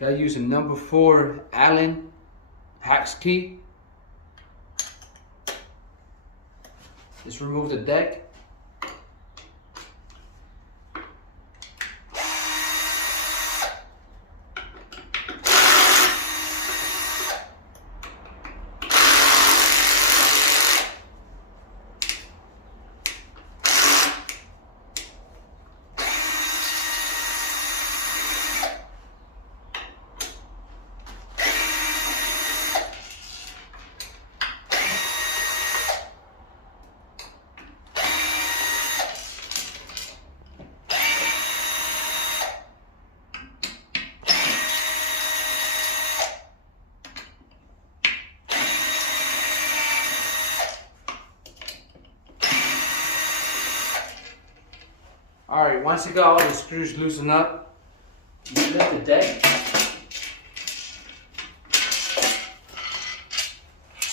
Gotta use a number 4 Allen hex key. Just remove the deck. Alright, once you got all the screws loosened up, you lift the deck.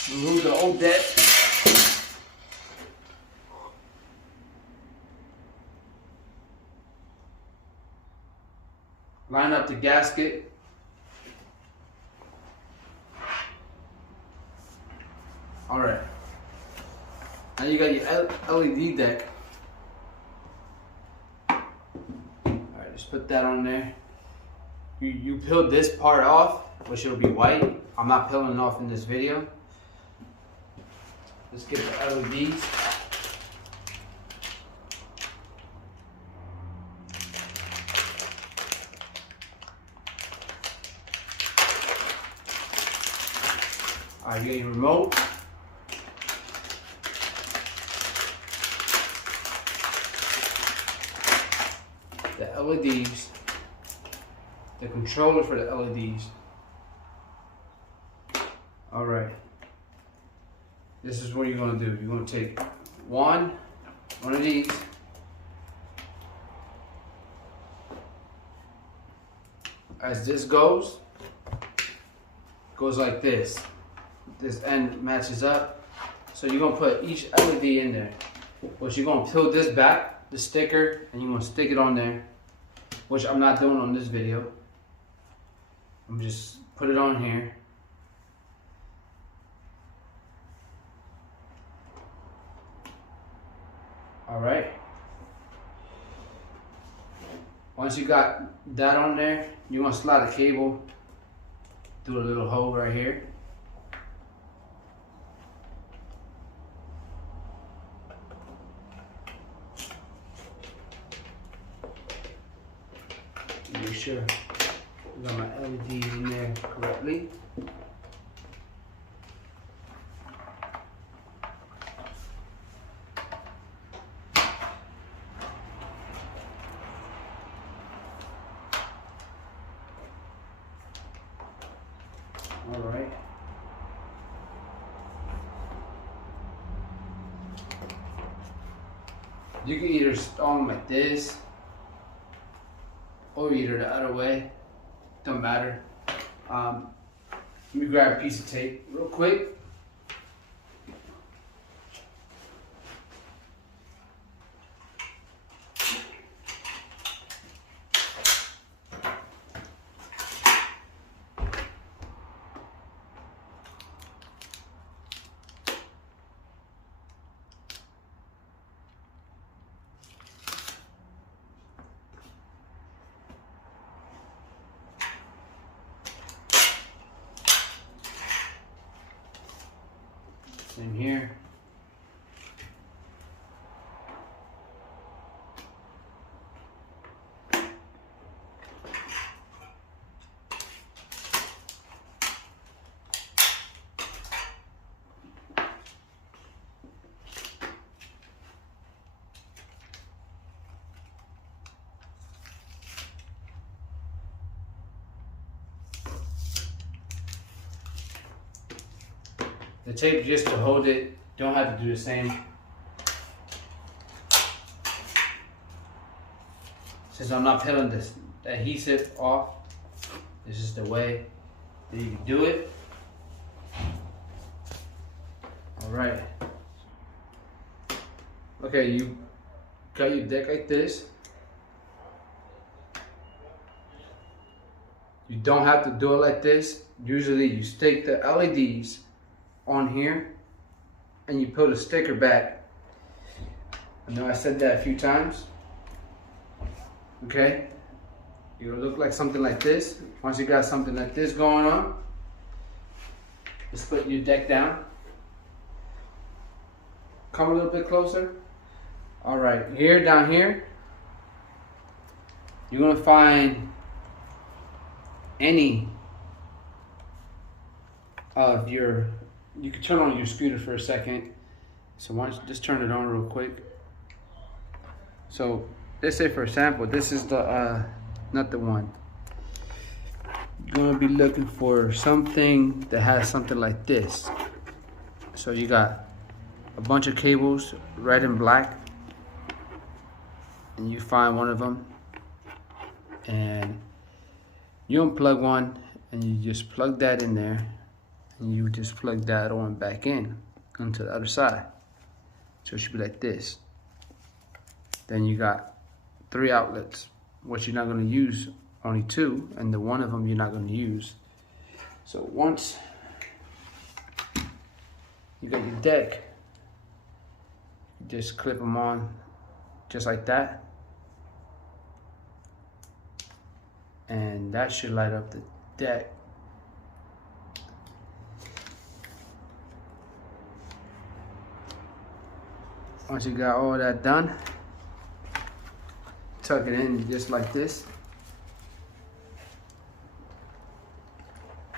Remove the old deck. Line up the gasket. Alright. Now you got your LED deck. Just put that on there. You peel this part off, which will be white. I'm not peeling it off in this video. Let's get the LEDs. Alright, you got your remote. The LEDs, the controller for the LEDs. Alright, this is what you're going to do. You're going to take one of these, as this goes like this. This end matches up. So you're going to put each LED in there. But you're going to peel this back, the sticker, and you're going to stick it on there, which I'm not doing on this video. I'm just put it on here. Alright. Once you got that on there, you're going to slide the cable through a little hole right here. Make sure I got my LEDs in there correctly. All right. You can either install them like this, or either the other way, don't matter. Let me grab a piece of tape real quick. Same here. The tape just to hold it, don't have to do the same. Since I'm not peeling this adhesive off, this is the way that you can do it. All right. Okay, you got your deck like this. You don't have to do it like this. Usually you stick the LEDs on here and you put a sticker back. I know I said that a few times. Okay? You'll look like something like this. Once you got something like this going on, just put your deck down. Come a little bit closer. All right, here, down here, you're gonna find any of your, you can turn on your scooter for a second. So why don't you just turn it on real quick. So let's say for example, this is the, not the one. You're gonna be looking for something that has something like this. So you got a bunch of cables, red and black, and you find one of them, and you unplug one, and you just plug that in there, and you just plug that on back in onto the other side. So it should be like this. Then you got 3 outlets, which you're not going to use, only 2, and the one of them you're not going to use. So once you got your deck, just clip them on just like that, and that should light up the deck. Once you got all that done, tuck it in just like this.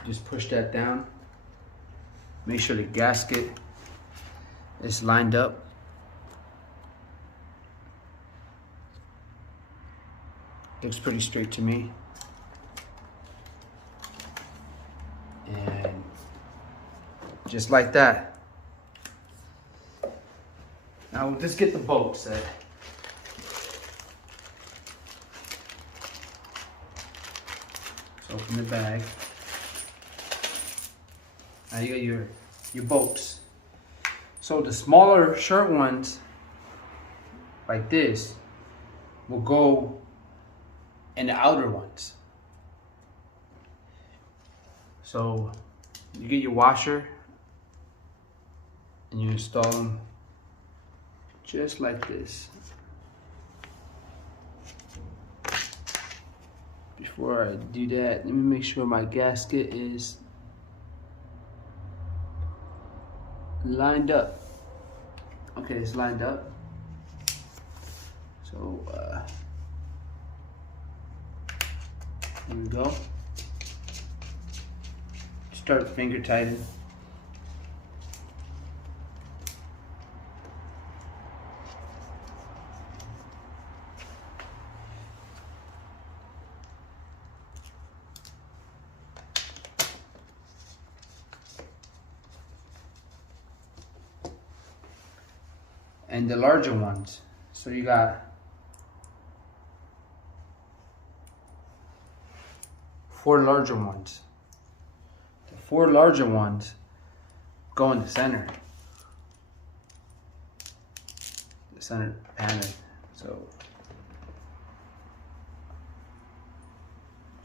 Just push that down. Make sure the gasket is lined up. Looks pretty straight to me. And just like that. Now we'll just get the bolt set. So open the bag. Now you got your bolts. So the smaller short ones, like this, will go in the outer ones. So you get your washer and you install them just like this. Before I do that, let me make sure my gasket is lined up. Okay, it's lined up. So here we go. Start finger tightening. And the larger ones. So you got 4 larger ones. The 4 larger ones go in the center. The center panel. So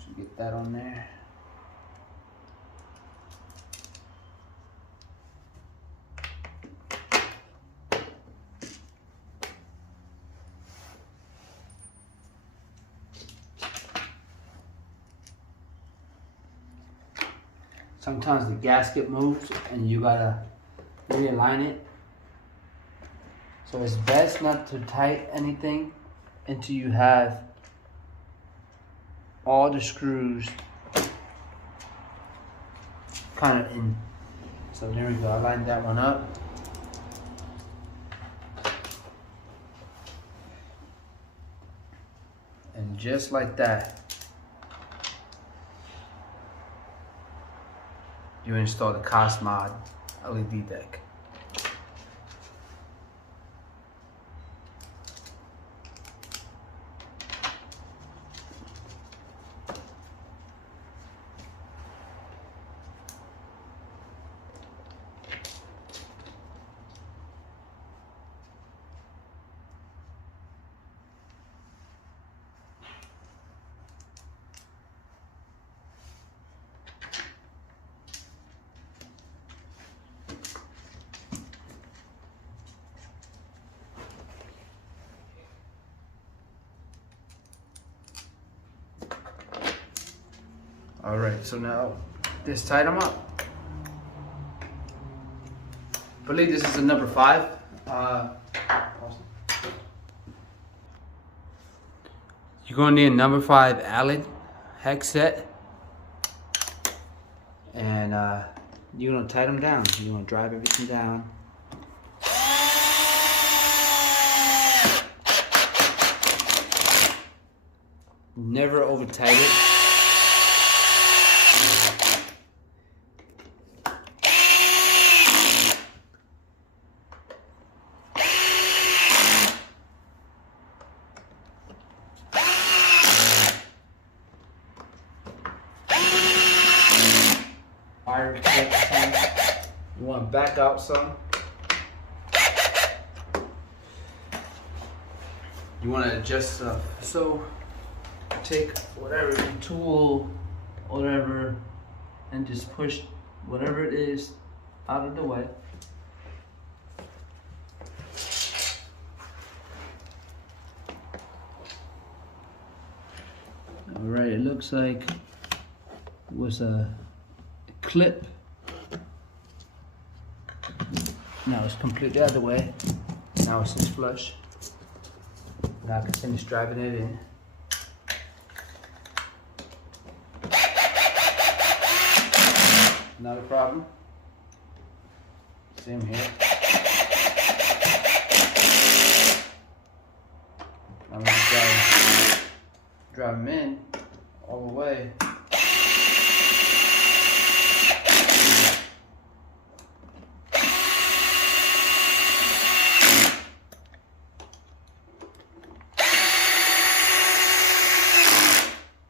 should get that on there. Sometimes the gasket moves and you gotta realign it. So it's best not to tighten anything until you have all the screws kind of in. So there we go, I lined that one up. And just like that, you install the Cosmodz LED deck. All right, so now just tighten them up. I believe this is a number 5. You're gonna need a number 5 Allen hex set, and you're gonna tighten them down. You're gonna drive everything down. Never over tight it. You want to back out some. You want to adjust stuff. So take whatever tool, whatever, and just push whatever it is out of the way. All right, it looks like it was a clip. Now it's completely the other way. Now it's just flush. Now I can finish driving it in. Not a problem. Same here. I'm gonna drive them in all the way.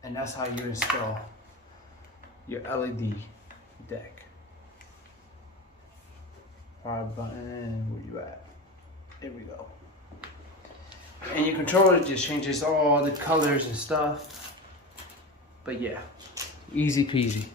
And that's how you install your LED deck. Power button, where you at? There we go. And your controller just changes all the colors and stuff. But yeah, easy peasy.